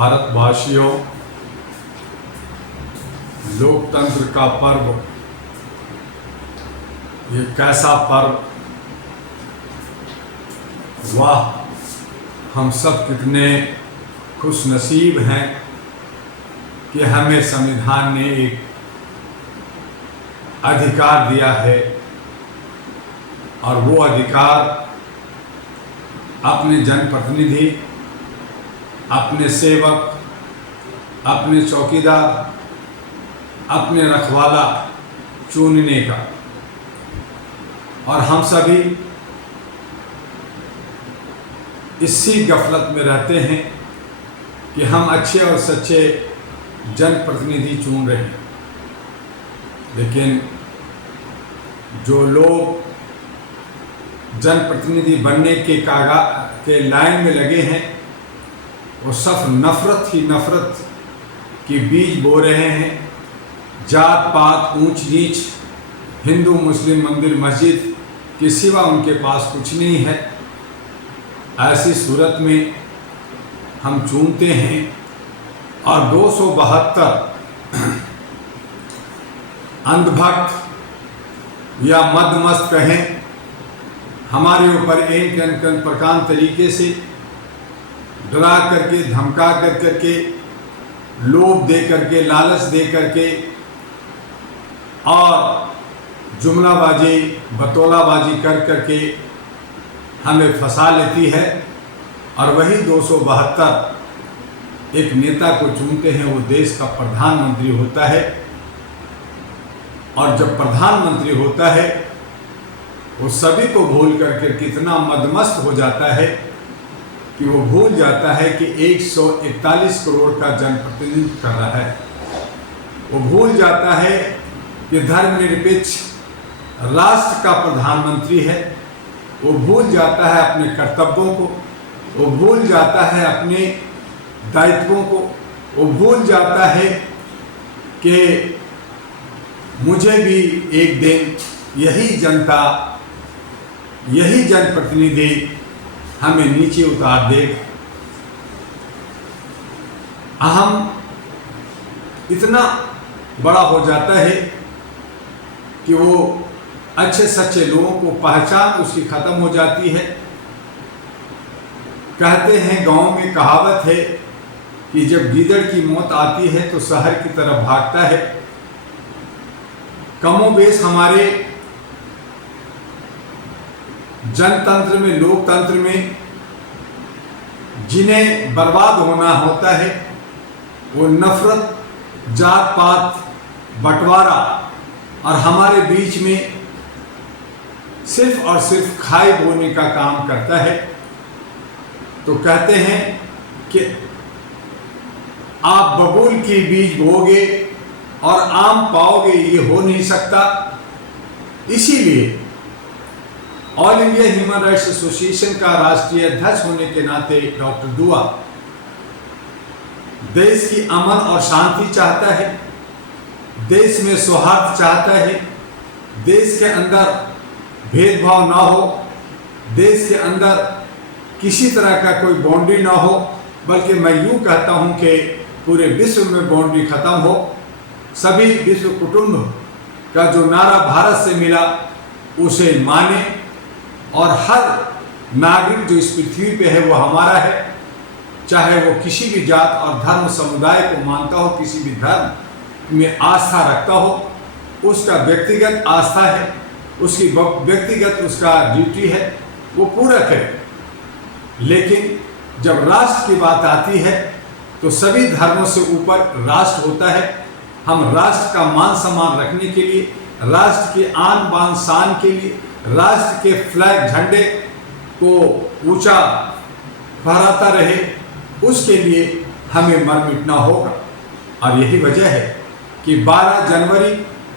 भारतवासियों, लोकतंत्र का पर्व, ये कैसा पर्व! वाह, हम सब कितने खुशनसीब हैं कि हमें संविधान ने एक अधिकार दिया है और वो अधिकार अपने जनप्रतिनिधि, अपने सेवक, अपने चौकीदार, अपने रखवाला चुनने का। और हम सभी इसी गफलत में रहते हैं कि हम अच्छे और सच्चे जनप्रतिनिधि चुन रहे हैं, लेकिन जो लोग जनप्रतिनिधि बनने के लाइन में लगे हैं वो सब नफरत ही नफरत की बीज बो रहे हैं। जात पात, ऊंच नीच, हिंदू मुस्लिम, मंदिर मस्जिद के सिवा उनके पास कुछ नहीं है। ऐसी सूरत में हम चुनते हैं और 272 अंधभक्त या मदमस्त कहें, हमारे ऊपर एक प्रकार तरीके से डरा करके, धमका करके, लोभ दे करके, लालच दे करके और जुमलाबाजी, बतौलाबाजी कर करके हमें फंसा लेती है। और वही 272 एक नेता को चुनते हैं, वो देश का प्रधानमंत्री होता है। और जब प्रधानमंत्री होता है वो सभी को भूल करके कितना मदमस्त हो जाता है कि वो भूल जाता है कि 141 करोड़ का जनप्रतिनिधित्व कर रहा है। वो भूल जाता है कि धर्मनिरपेक्ष राष्ट्र का प्रधानमंत्री है। वो भूल जाता है अपने कर्तव्यों को, वो भूल जाता है अपने दायित्वों को, वो भूल जाता है कि मुझे भी एक दिन यही जनता, यही जनप्रतिनिधि हमें नीचे उतार देगा। अहम इतना बड़ा हो जाता है कि वो अच्छे सच्चे लोगों को पहचान उसकी खत्म हो जाती है। कहते हैं, गांव में कहावत है कि जब गीदड़ की मौत आती है तो शहर की तरफ भागता है। कमोबेश हमारे जनतंत्र में, लोकतंत्र में जिन्हें बर्बाद होना होता है वो नफरत, जात पात, बंटवारा और हमारे बीच में सिर्फ और सिर्फ खाए बोने का काम करता है। तो कहते हैं कि आप बबूल की बीज बोओगे और आम पाओगे, ये हो नहीं सकता। इसीलिए all India human rights association का राष्ट्रीय अध्यक्ष होने के नाते डॉक्टर दुआ देश की अमन और शांति चाहता है, देश में सौहार्द चाहता है, देश के अंदर भेदभाव ना हो, देश के अंदर किसी तरह का कोई बाउंड्री ना हो, बल्कि मैं यूं कहता हूं कि पूरे विश्व में बाउंड्री खत्म हो। सभी विश्व कुटुंब का जो नारा भारत से मिला उसे माने और हर नागरिक जो इस पृथ्वी पे है वो हमारा है, चाहे वो किसी भी जात और धर्म समुदाय को मानता हो, किसी भी धर्म में आस्था रखता हो, उसका व्यक्तिगत आस्था है, उसकी व्यक्तिगत उसका ड्यूटी है, वो पूरा करे। लेकिन जब राष्ट्र की बात आती है तो सभी धर्मों से ऊपर राष्ट्र होता है। हम राष्ट्र का मान सम्मान रखने के लिए, राष्ट्र के आन बान शान के लिए, राष्ट्र के फ्लैग झंडे को ऊंचा फहराता रहे, उसके लिए हमें मर मिटना होगा। और यही वजह है कि 12 जनवरी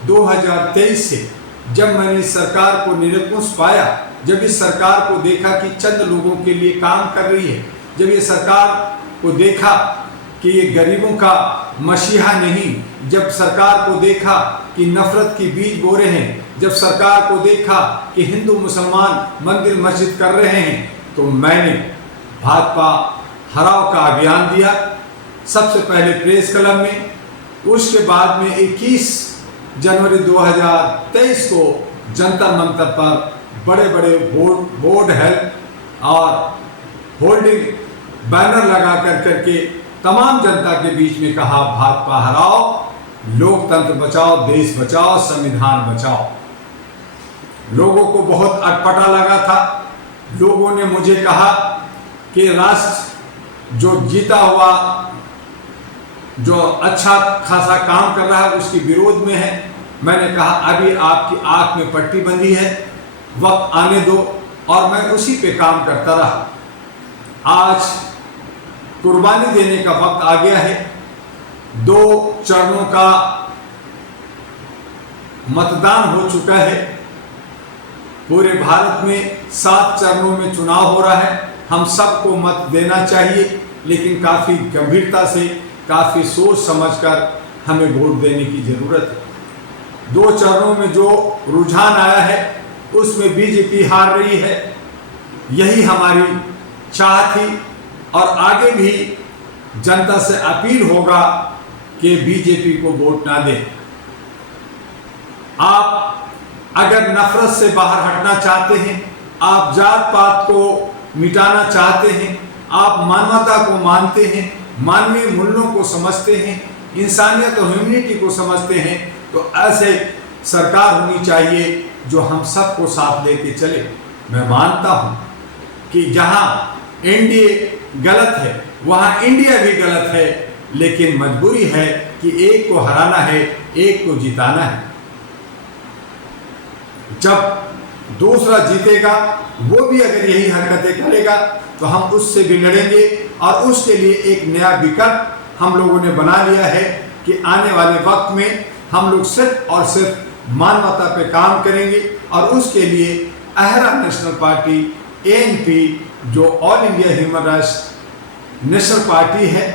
2023 से जब मैंने इस सरकार को निरंकुश पाया, जब इस सरकार को देखा कि चंद लोगों के लिए काम कर रही है, जब ये सरकार को देखा कि ये गरीबों का मसीहा नहीं, जब सरकार को देखा कि नफरत की बीज बो रहे हैं, जब सरकार को देखा कि हिंदू मुसलमान मंदिर मस्जिद कर रहे हैं, तो मैंने भाजपा हराओ का अभियान दिया सबसे पहले प्रेस क्लब में, उसके बाद में 21 जनवरी 2023 को जंतर मंतर पर बड़े बड़े बोर्ड है और होल्डिंग बैनर लगा करके तमाम जनता के बीच में कहा, भाजपा हराओ, लोकतंत्र बचाओ, देश बचाओ, संविधान बचाओ। लोगों को बहुत अटपटा लगा था। लोगों ने मुझे कहा कि राष्ट्र जो जीता हुआ, जो अच्छा खासा काम कर रहा है, उसके विरोध में है। मैंने कहा अभी आपकी आंख में पट्टी बंधी है, वक्त आने दो, और मैं उसी पे काम करता रहा। आज कुर्बानी देने का वक्त आ गया है। 2 चरणों का मतदान हो चुका है। पूरे भारत में 7 चरणों में चुनाव हो रहा है। हम सबको मत देना चाहिए, लेकिन काफ़ी गंभीरता से, काफ़ी सोच समझकर हमें वोट देने की ज़रूरत है। 2 चरणों में जो रुझान आया है उसमें बीजेपी हार रही है। यही हमारी चाह थी और आगे भी जनता से अपील होगा कि बीजेपी को वोट ना दें। आप अगर नफरत से बाहर हटना चाहते हैं, आप जात पात को मिटाना चाहते हैं, आप मानवता को मानते हैं, मानवीय मूल्यों को समझते हैं, इंसानियत और ह्यूमैनिटी को समझते हैं, तो ऐसे सरकार होनी चाहिए जो हम सबको साथ लेके चले। मैं मानता हूं कि जहां एनडीए गलत है वहां इंडिया भी गलत है, लेकिन मजबूरी है कि एक को हराना है, एक को जिताना है। जब दूसरा जीतेगा, वो भी अगर यही हरकतें करेगा तो हम उससे भी लड़ेंगे, और उसके लिए एक नया विकल्प हम लोगों ने बना लिया है कि आने वाले वक्त में हम लोग सिर्फ और सिर्फ मानवता पे काम करेंगे। और उसके लिए अहरा नेशनल पार्टी एएनपी, जो all India human rights national party है,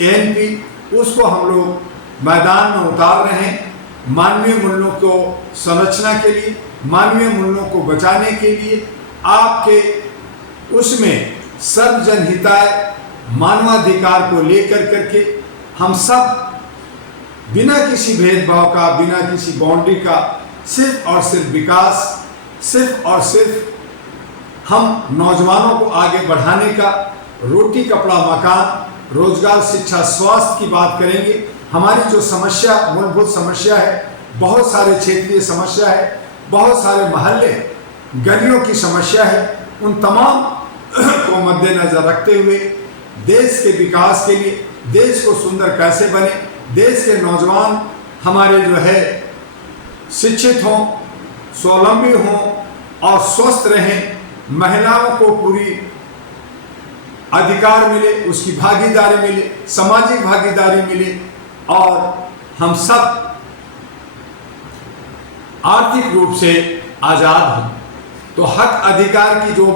एएनपी, उसको हम लोग मैदान में उतार रहे हैं मानवीय मूल्यों को संरचना के लिए, मानवीय मूल्यों को बचाने के लिए। आपके उसमें सर्वजन हिताय, मानवाधिकार को लेकर करके हम सब बिना किसी भेदभाव का, बिना किसी बाउंड्री का, सिर्फ और सिर्फ विकास, सिर्फ और सिर्फ हम नौजवानों को आगे बढ़ाने का, रोटी कपड़ा मकान, रोजगार, शिक्षा, स्वास्थ्य की बात करेंगे। हमारी जो समस्या, मूलभूत समस्या है, बहुत सारे क्षेत्रीय समस्या है, बहुत सारे मोहल्ले गलियों की समस्या है, उन तमाम को मद्देनजर रखते हुए देश के विकास के लिए, देश को सुंदर कैसे बने, देश के नौजवान हमारे जो है शिक्षित हों, स्वावलंबी हों और स्वस्थ रहें, महिलाओं को पूरी अधिकार मिले, उसकी भागीदारी मिले, सामाजिक भागीदारी मिले, और हम सब आर्थिक रूप से आज़ाद हों। तो हक अधिकार की जो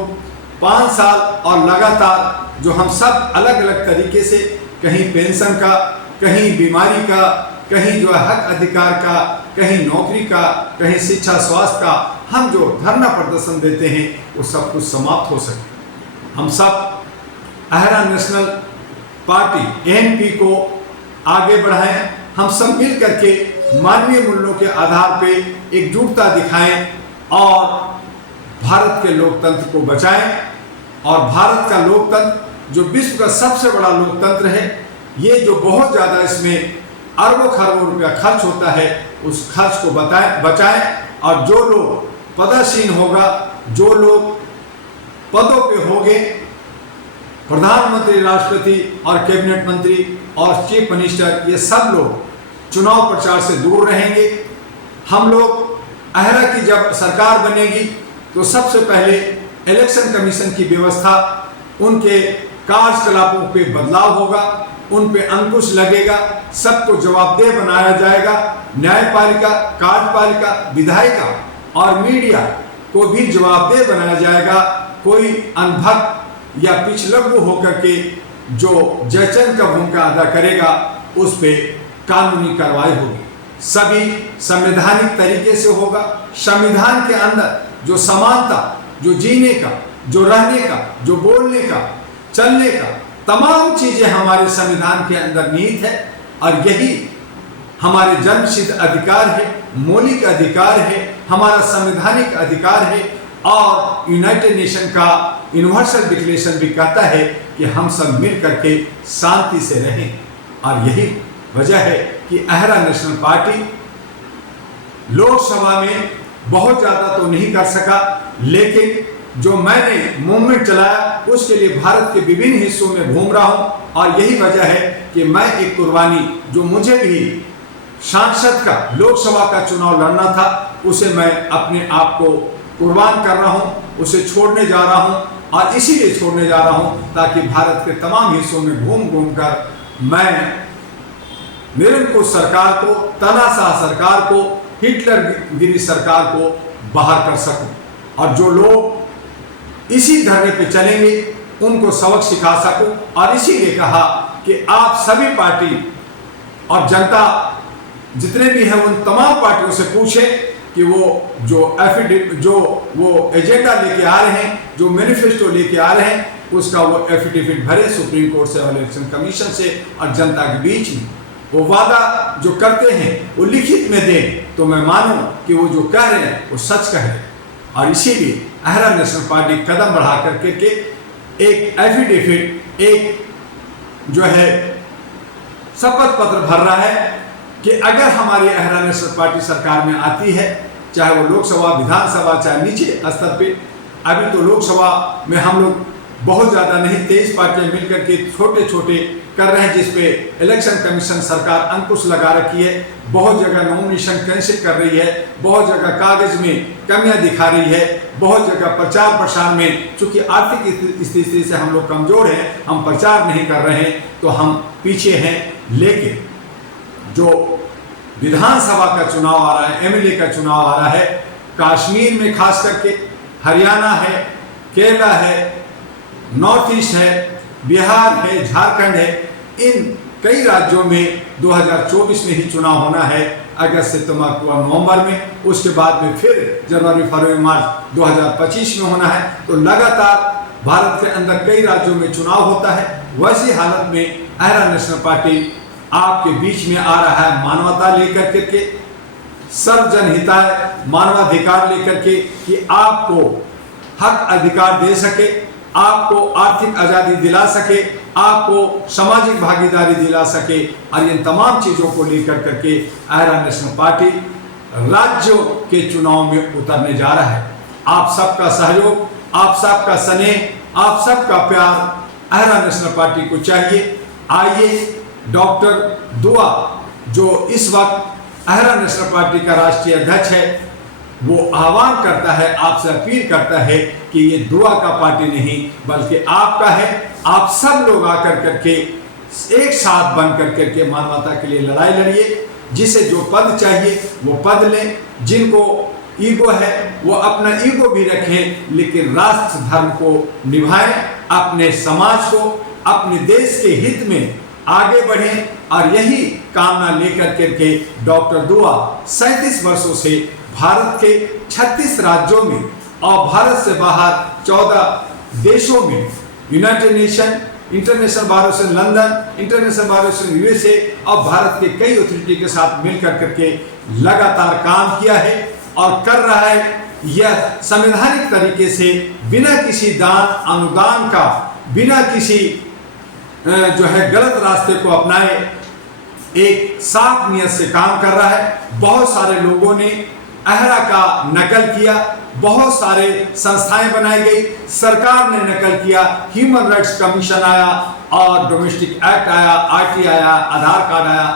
5 साल और लगातार जो हम सब अलग अलग तरीके से, कहीं पेंशन का, कहीं बीमारी का, कहीं जो है हक अधिकार का, कहीं नौकरी का, कहीं शिक्षा स्वास्थ्य का, हम जो धरना प्रदर्शन देते हैं वो सब कुछ समाप्त हो सके। हम सब अहरा नेशनल पार्टी एएनपी को आगे बढ़ाएं। हम सब मिल करके मानवीय मूल्यों के आधार पे एकजुटता दिखाएं और भारत के लोकतंत्र को बचाएं। और भारत का लोकतंत्र जो विश्व का सबसे बड़ा लोकतंत्र है, ये जो बहुत ज़्यादा इसमें अरबों खरबों रुपया खर्च होता है, उस खर्च को बचाएं। और जो लोग पदासीन होगा, जो लोग पदों पे होंगे, प्रधानमंत्री, राष्ट्रपति और कैबिनेट मंत्री और चीफ मिनिस्टर, ये सब लोग चुनाव प्रचार से दूर रहेंगे। हम लोग अहरा की जब सरकार बनेगी तो सबसे पहले इलेक्शन कमीशन की व्यवस्था, उनके कार्यकलापों पे बदलाव होगा, उन पे अंकुश लगेगा, सबको जवाबदेह बनाया जाएगा। न्यायपालिका, कार्यपालिका, विधायिका और मीडिया को भी जवाबदेह बनाया जाएगा। कोई अनभक्त या पिछलग्गू होकर के जो जयचंद का भूमिका अदा करेगा, उस पे कानूनी कार्रवाई होगी। सभी संवैधानिक तरीके से होगा। संविधान के अंदर जो समानता, जो जीने का, जो रहने का, जो बोलने का, चलने का, तमाम चीजें हमारे संविधान के अंदर निहित है और यही हमारे जन्मसिद्ध अधिकार है, मौलिक अधिकार है, हमारा संवैधानिक अधिकार है। और यूनाइटेड नेशन का यूनिवर्सल डिक्लेरेशन भी कहता है कि हम सब मिल करके शांति से रहें। और यही वजह है कि अहरा नेशनल पार्टी लोकसभा में बहुत ज़्यादा तो नहीं कर सका, लेकिन जो मैंने मूवमेंट चलाया उसके लिए भारत के विभिन्न हिस्सों में घूम रहा हूँ। और यही वजह है कि मैं एक कुर्बानी जो मुझे भी सांसद का लोकसभा का चुनाव लड़ना था, उसे मैं अपने आप को कुर्बान कर रहा हूँ, उसे छोड़ने जा रहा हूँ। और इसीलिए छोड़ने जा रहा हूँ ताकि भारत के तमाम हिस्सों में घूम घूम कर मैं निरंकुश सरकार को, तानाशाह सरकार को, हिटलरगिरी सरकार को बाहर कर सकूं। और जो लोग इसी धरने पे चलेंगे उनको सबक सिखा सकूं। और इसीलिए कहा कि आप सभी पार्टी और जनता जितने भी हैं उन तमाम पार्टियों से पूछें कि वो जो एजेंडा लेके आ रहे हैं, जो मैनिफेस्टो लेके आ रहे हैं, उसका वो एफिडेविट भरे सुप्रीम कोर्ट से और इलेक्शन कमीशन से और जनता के बीच में। वो वादा जो करते हैं वो लिखित में दें तो मैं मानूं कि वो जो कह रहे हैं वो सच कह रहे हैं। और इसीलिए अहरा नेशनल पार्टी कदम बढ़ा करके एक एफिडेविट, एक जो है शपथ पत्र भर रहा है कि अगर हमारी अहरा नेशनल पार्टी सरकार में आती है, चाहे वो लोकसभा, विधानसभा, चाहे नीचे स्तर पे। अभी तो लोकसभा में हम लोग बहुत ज़्यादा नहीं, 23 पार्टियां मिलकर के छोटे छोटे कर रहे हैं, जिसपे इलेक्शन कमीशन सरकार अंकुश लगा रखी है। बहुत जगह नॉमिनेशन कैंसिल कर रही है, बहुत जगह कागज में कमियां दिखा रही है, बहुत जगह प्रचार प्रसार में, चूंकि आर्थिक स्थिति से हम लोग कमजोर हैं, हम प्रचार नहीं कर रहे हैं तो हम पीछे हैं। लेकिन जो विधानसभा का चुनाव आ रहा है, एमएलए का चुनाव आ रहा है, कश्मीर में खास करके, हरियाणा है, केरला है, नॉर्थ ईस्ट है, बिहार है, झारखंड है, इन कई राज्यों में 2024 में ही चुनाव होना है, अगस्त, सितंबर, अक्टूबर, नवंबर में। उसके बाद में फिर जनवरी, फरवरी, मार्च 2025 में होना है। तो लगातार भारत के अंदर कई राज्यों में चुनाव होता है। वैसी हालत में अहरा नेशनल पार्टी आपके बीच में आ रहा है, मानवता लेकर के, सर्व जनहिताय, मानवाधिकार लेकर के, कि आपको हक अधिकार दे सके, आपको आर्थिक आजादी दिला सके, आपको सामाजिक भागीदारी दिला सके। और इन तमाम चीजों को लेकर करके अहरा नेशनल पार्टी राज्यों के चुनाव में उतरने जा रहा है। आप सबका सहयोग, आप सबका स्नेह, आप सबका प्यार अहरा नेशनल पार्टी को चाहिए। आइए, डॉक्टर दुआ जो इस वक्त अहरा नेशनल पार्टी का राष्ट्रीय अध्यक्ष है, वो आह्वान करता है, आपसे अपील करता है कि ये दुआ का पार्टी नहीं बल्कि आपका है। आप सब लोग आकर करके एक साथ बन करके मानवता के लिए लड़ाई लड़िए। जिसे जो पद चाहिए वो पद लें, जिनको ईगो है वो अपना ईगो भी रखें, लेकिन राष्ट्र धर्म को निभाएं, अपने समाज को, अपने देश के हित में आगे बढ़ें। और यही कामना लेकर करके डॉक्टर दुआ 37 वर्षों से भारत के 36 राज्यों में और भारत से बाहर 14 देशों में, United nation, international bar association London, international bar association USA और भारत के कई अथॉरिटी के साथ मिलकर करके लगातार काम किया है और कर रहा है। यह संवैधानिक तरीके से बिना किसी दान अनुदान का, बिना किसी जो है गलत रास्ते को अपनाए, एक साफ नियत से काम कर रहा है। बहुत सारे लोगों ने अहरा का नकल किया, बहुत सारे संस्थाएं बनाई गई, सरकार ने नकल किया, ह्यूमन राइट्स कमीशन आया और डोमेस्टिक एक्ट आया, आरटी आया, आधार कार्ड आया,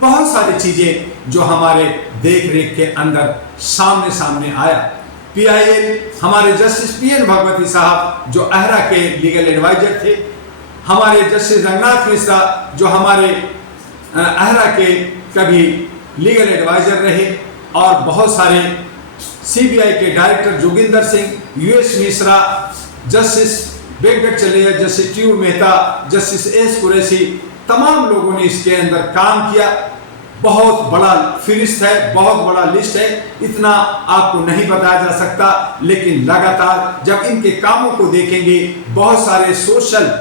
बहुत सारी चीजें जो हमारे देख रेख के अंदर सामने आया। पीआईएल, हमारे जस्टिस पीएन भगवती साहब जो अहरा के लीगल एडवाइजर थे, हमारे जस्टिस रंगनाथ मिश्रा जो हमारे अहरा के कभी लीगल एडवाइजर रहे, और बहुत सारे सीबीआई के director Joginder Singh, US Mishra, justice Venkatachaliah, justice T Mehta, justice S Qureshi, तमाम लोगों ने इसके अंदर काम किया। बहुत बड़ा फहरिस्त है, बहुत बड़ा लिस्ट है, इतना आपको नहीं बताया जा सकता। लेकिन लगातार जब इनके कामों को देखेंगे, बहुत सारे सोशल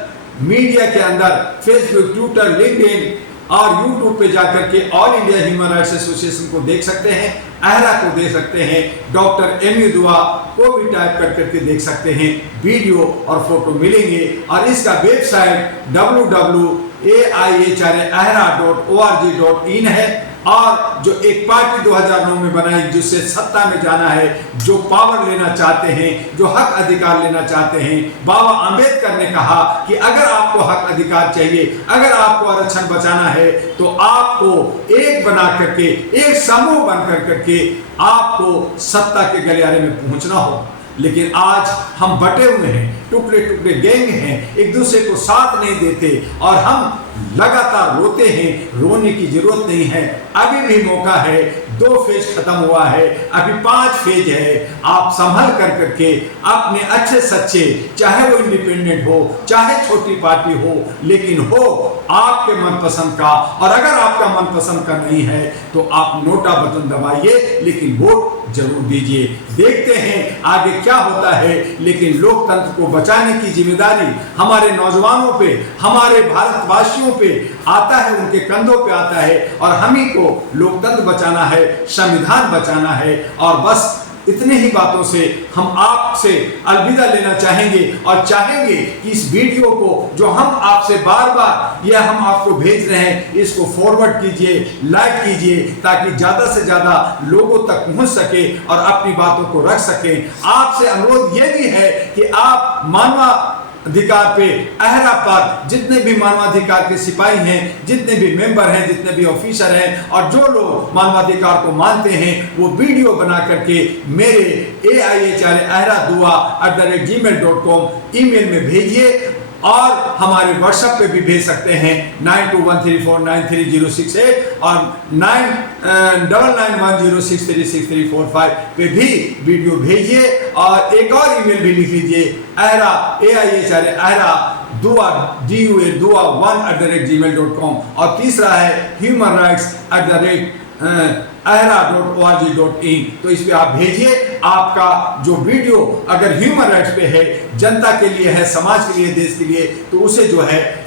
मीडिया के अंदर फेसबुक, ट्विटर, लिंक्डइन और यूट्यूब पे जाकर के all India human rights association को देख सकते हैं, अहरा को देख सकते हैं, डॉक्टर एम यू दुआ को भी टाइप कर करके देख सकते हैं। वीडियो और फोटो मिलेंगे और इसका वेबसाइट www.aihrahra.org.in है। और जो एक पार्टी 2009 में बनाई जिससे सत्ता में जाना है, जो पावर लेना चाहते हैं, जो हक अधिकार लेना चाहते हैं, बाबा अंबेडकर ने कहा कि अगर आपको हक अधिकार चाहिए, अगर आपको आरक्षण बचाना है, तो आपको एक बना करके, एक समूह बन करके आपको सत्ता के गलियारे में पहुंचना हो। लेकिन आज हम बटे हुए हैं, टुकड़े टुकड़े गैंग हैं, एक दूसरे को साथ नहीं देते और हम लगातार रोते हैं। रोने की जरूरत नहीं है, अभी भी मौका है। 2 फेज खत्म हुआ है, अभी 5 फेज है। आप संभल कर करके अपने अच्छे सच्चे, चाहे वो इंडिपेंडेंट हो, चाहे छोटी पार्टी हो, लेकिन हो आपके मनपसंद का। और अगर आपका मनपसंद का नहीं है तो आप नोटा बटन दबाइए, लेकिन वोट जरूर दीजिए। देखते हैं आगे क्या होता है। लेकिन लोकतंत्र को बचाने की जिम्मेदारी हमारे नौजवानों पे, हमारे भारतवासियों पे आता है, उनके कंधों पे आता है। और हम ही को लोकतंत्र बचाना है, संविधान बचाना है। और बस इतने ही बातों से हम आपसे अलविदा लेना चाहेंगे और चाहेंगे कि इस वीडियो को जो हम आपसे बार बार या हम आपको भेज रहे हैं, इसको फॉरवर्ड कीजिए, लाइक कीजिए, ताकि ज्यादा से ज्यादा लोगों तक पहुंच सके और अपनी बातों को रख सकें। आपसे अनुरोध यह भी है कि आप मानवाधिकार पे, अहरा पर जितने भी मानवाधिकार के सिपाही हैं, जितने भी मेंबर हैं, जितने भी ऑफिसर हैं और जो लोग मानवाधिकार को मानते हैं, वो वीडियो बना करके मेरे aihrahra@gmail.com ईमेल में भेजिए। और हमारे व्हाट्सएप पे भी भेज सकते हैं 9213493068 और 999106363345 पे भी वीडियो भेजिए। और एक और ईमेल भी लिख लीजिए, aihrahra@dua1@gmail.com। और तीसरा है humanrights@ahra.org.in। तो इस पे आप भेजिए आपका जो वीडियो अगर ह्यूमन राइट्स पे है, जनता के लिए है, समाज के लिए, देश के लिए, तो उसे जो है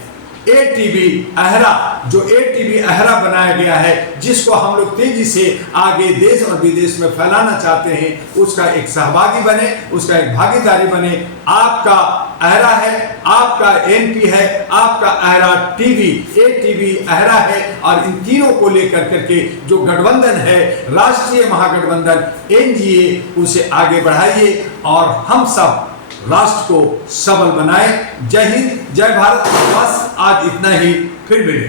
एटीवी अहरा, जो एटीवी अहरा बनाया गया है, जिसको हम लोग तेजी से आगे देश और विदेश में फैलाना चाहते हैं, उसका एक सहभागी बने, उसका एक भागीदारी बने। आपका अहरा है, आपका एनपी है, आपका अहरा टीवी, एटीवी अहरा है। और इन तीनों को लेकर करके जो गठबंधन है, राष्ट्रीय महागठबंधन एनडीए, उसे आगे बढ़ाइए और हम सब राष्ट्र को सबल बनाए। जय हिंद, जय भारत। बस आज इतना ही, फिर मिलेंगे।